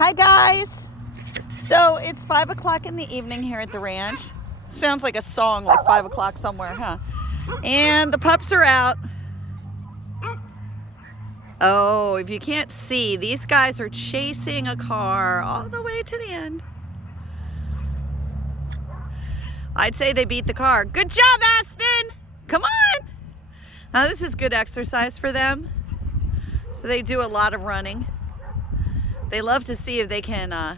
Hi guys. So it's 5 o'clock in the evening here at the ranch. Sounds like a song, like 5 o'clock somewhere, huh? And the pups are out. Oh, if you can't see, these guys are chasing a car all the way to the end. I'd say they beat the car. Good job, Aspen! Come on! Now this is good exercise for them. So they do a lot of running. They love to see if they can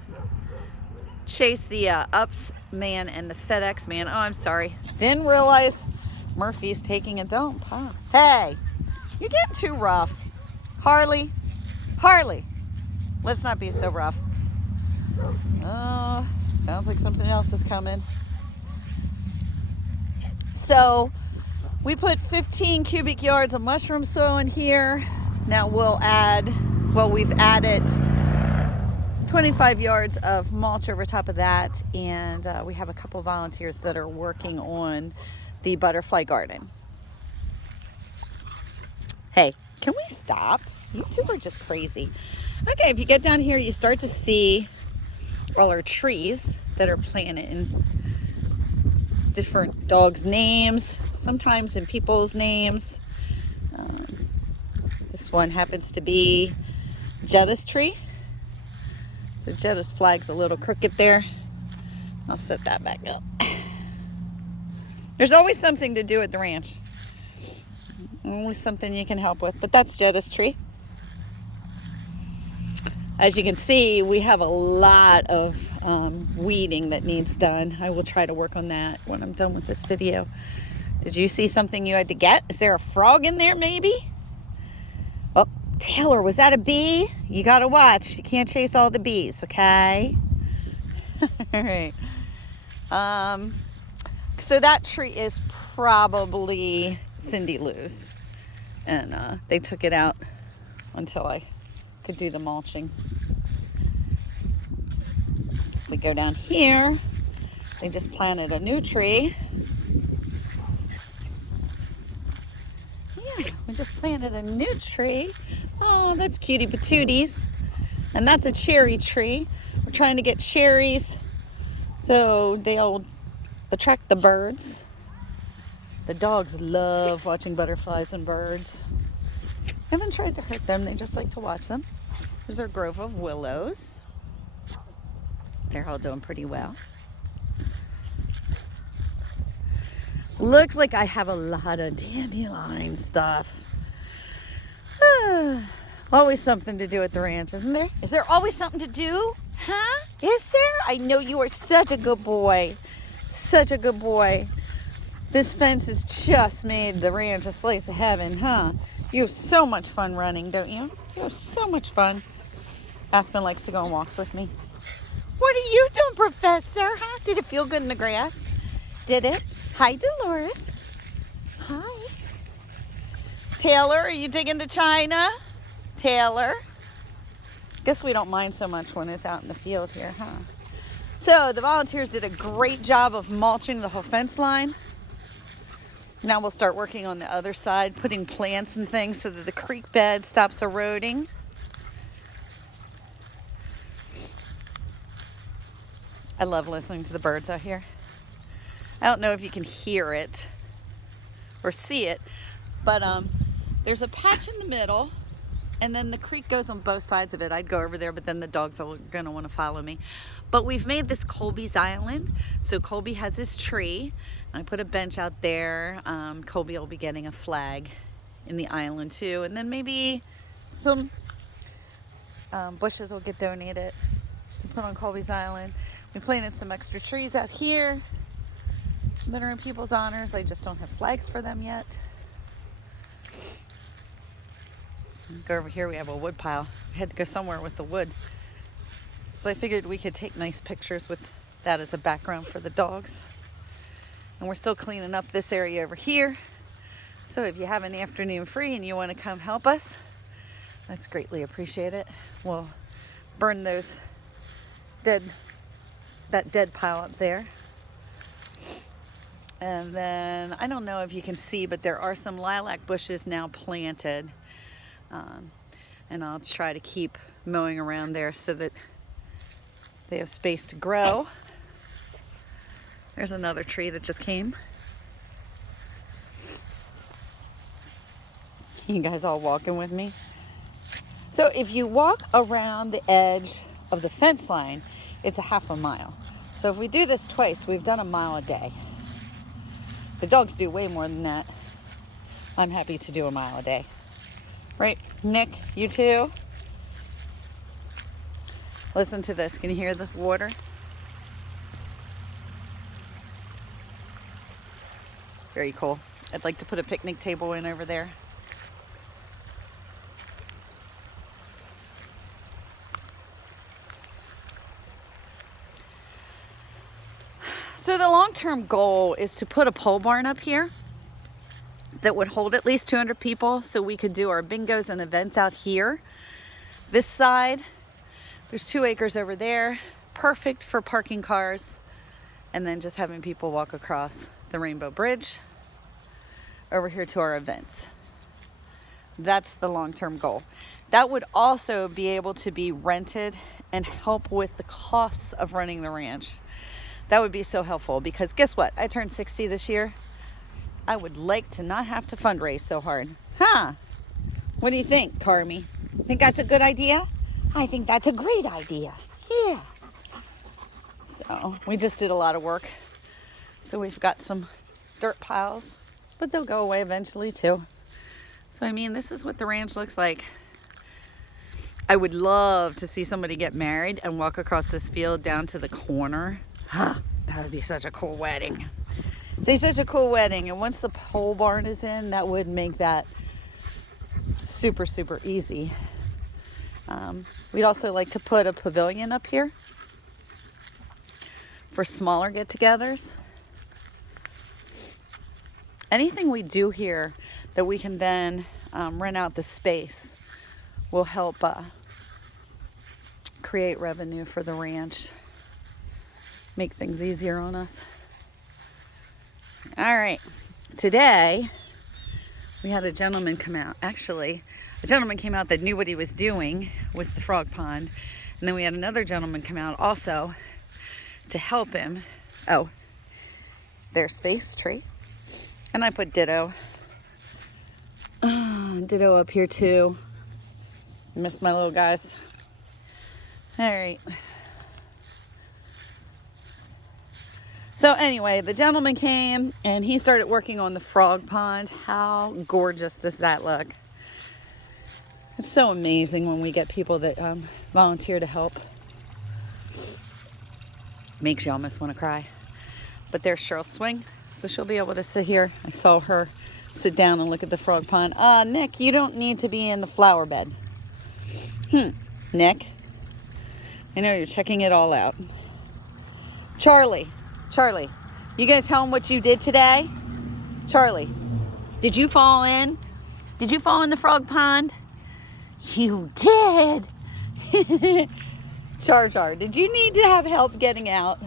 chase the UPS man and the FedEx man. Oh, I'm sorry. Didn't realize Murphy's taking a dump, huh? Hey, you're getting too rough. Harley, let's not be so rough. Oh, sounds like something else is coming. So we put 15 cubic yards of mushroom soil in here. Now we've added 25 yards of mulch over top of that, and we have a couple volunteers that are working on the butterfly garden. Hey, can we stop? You two are just crazy. Okay, if you get down here, you start to see all our trees that are planted in different dogs' names, sometimes in people's names. This one happens to be Jetta's tree. So Jetta's flag's a little crooked there. I'll set that back up. There's always something to do at the ranch. Always something you can help with, but that's Jetta's tree. As you can see, we have a lot of weeding that needs done. I will try to work on that when I'm done with this video. Did you see something you had to get? Is there a frog in there maybe? Oh, Taylor, was that a bee? You gotta watch. You can't chase all the bees, okay? All right. So that tree is probably Cindy Lou's. And they took it out until I could do the mulching. We go down here. They just planted a new tree. Yeah, we just planted a new tree. Oh, that's cutie patooties. And that's a cherry tree. We're trying to get cherries so they'll attract the birds. The dogs love watching butterflies and birds. I haven't tried to hurt them. They just like to watch them. There's our grove of willows. They're all doing pretty well. Looks like I have a lot of dandelion stuff. Always something to do at the ranch, isn't there? Is there always something to do? Huh? Is there? I know you are such a good boy. Such a good boy. This fence has just made the ranch a slice of heaven, huh? You have so much fun running, don't you? You have so much fun. Aspen likes to go on walks with me. What are you doing, Professor? Huh? Did it feel good in the grass? Did it? Hi, Dolores. Hi. Taylor, are you digging to China? Taylor? Guess we don't mind so much when it's out in the field here, huh? So the volunteers did a great job of mulching the whole fence line. Now we'll start working on the other side, putting plants and things so that the creek bed stops eroding. I love listening to the birds out here. I don't know if you can hear it or see it, but there's a patch in the middle, and then the creek goes on both sides of it. I'd go over there, but then the dogs are going to want to follow me. But we've made this Colby's Island. So Colby has his tree. I put a bench out there. Colby will be getting a flag in the island too. And then maybe some bushes will get donated to put on Colby's Island. We planted some extra trees out here that are in people's honors. I just don't have flags for them yet. Go over here, we have a wood pile. We had to go somewhere with the wood. So I figured we could take nice pictures with that as a background for the dogs. And we're still cleaning up this area over here. So if you have an afternoon free and you want to come help us, that's greatly appreciated. We'll burn that dead pile up there. And then, I don't know if you can see, but there are some lilac bushes now planted. And I'll try to keep mowing around there so that They have space to grow. There's another tree that just came. You guys all walking with me? So if you walk around the edge of the fence line, it's a half a mile. So if we do this twice, we've done a mile a day. The dogs do way more than that. I'm happy to do a mile a day. Right, Nick, you too? Listen to this. Can you hear the water? Very cool. I'd like to put a picnic table in over there. So the long-term goal is to put a pole barn up here that would hold at least 200 people, so we could do our bingos and events out here. This side, there's 2 acres over there, perfect for parking cars, and then just having people walk across the Rainbow Bridge over here to our events. That's the long-term goal. That would also be able to be rented and help with the costs of running the ranch. That would be so helpful, because guess what? I turned 60 this year. I would like to not have to fundraise so hard. Huh? What do you think, Carmi? Think that's a good idea? I think that's a great idea. Yeah. So we just did a lot of work. So we've got some dirt piles, but they'll go away eventually too. So I mean, this is what the ranch looks like. I would love to see somebody get married and walk across this field down to the corner. Huh, that would be such a cool wedding. See, such a cool wedding. And once the pole barn is in, that would make that super, super easy. We'd also like to put a pavilion up here for smaller get-togethers. Anything we do here that we can then rent out the space will help create revenue for the ranch. Make things easier on us. All right, today we had a gentleman come out. Actually, a gentleman came out that knew what he was doing with the frog pond. And then we had another gentleman come out also to help him. Oh, there's Space Tree. And I put Ditto. Ditto up here too. Miss my little guys. All right. So anyway, the gentleman came and he started working on the frog pond. How gorgeous does that look? It's so amazing when we get people that volunteer to help. Makes you almost want to cry. But there's Cheryl Swing, so she'll be able to sit here. I saw her sit down and look at the frog pond. Nick, you don't need to be in the flower bed. Nick, I know you're checking it all out. Charlie, you guys tell him what you did today? Charlie, did you fall in? Did you fall in the frog pond? You did. Char, did you need to have help getting out?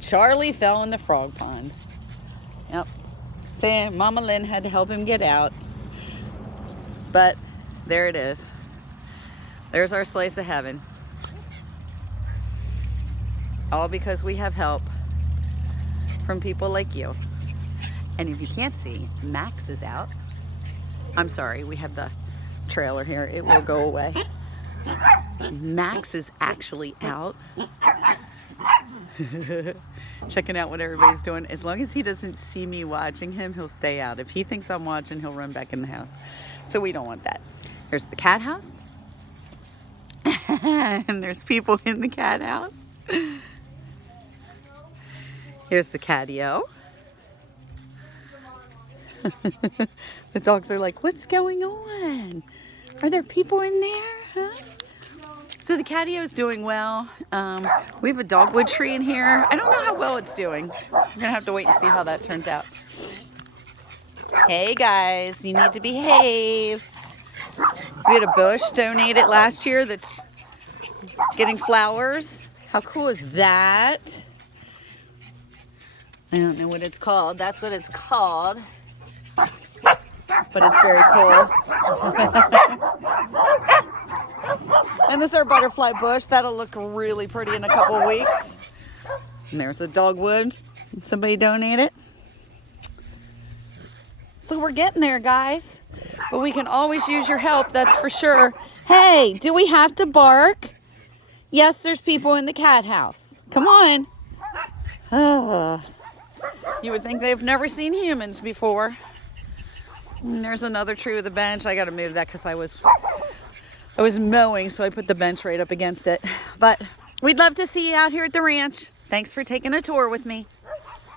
Charlie fell in the frog pond. Yep. See, Mama Lynn had to help him get out. But there it is. There's our slice of heaven. All because we have help from people like you. And if you can't see, Max is out. I'm sorry, we have the trailer here. It will go away. Max is actually out. Checking out what everybody's doing. As long as he doesn't see me watching him, he'll stay out. If he thinks I'm watching, he'll run back in the house. So we don't want that. There's the cat house. And there's people in the cat house. Here's the catio. The dogs are like, what's going on? Are there people in there? Huh? So the catio is doing well. We have a dogwood tree in here. I don't know how well it's doing. We're gonna have to wait and see how that turns out. Hey guys, you need to behave. We had a bush donated last year that's getting flowers. How cool is that? I don't know what it's called. That's what it's called. But it's very cool. And this is our butterfly bush. That'll look really pretty in a couple of weeks. And there's the dogwood. Somebody donate it. So we're getting there, guys. But we can always use your help, that's for sure. Hey, do we have to bark? Yes, there's people in the cat house. Come on. You would think they've never seen humans before. And there's another tree with a bench. I got to move that because I was mowing, so I put the bench right up against it. But we'd love to see you out here at the ranch. Thanks for taking a tour with me.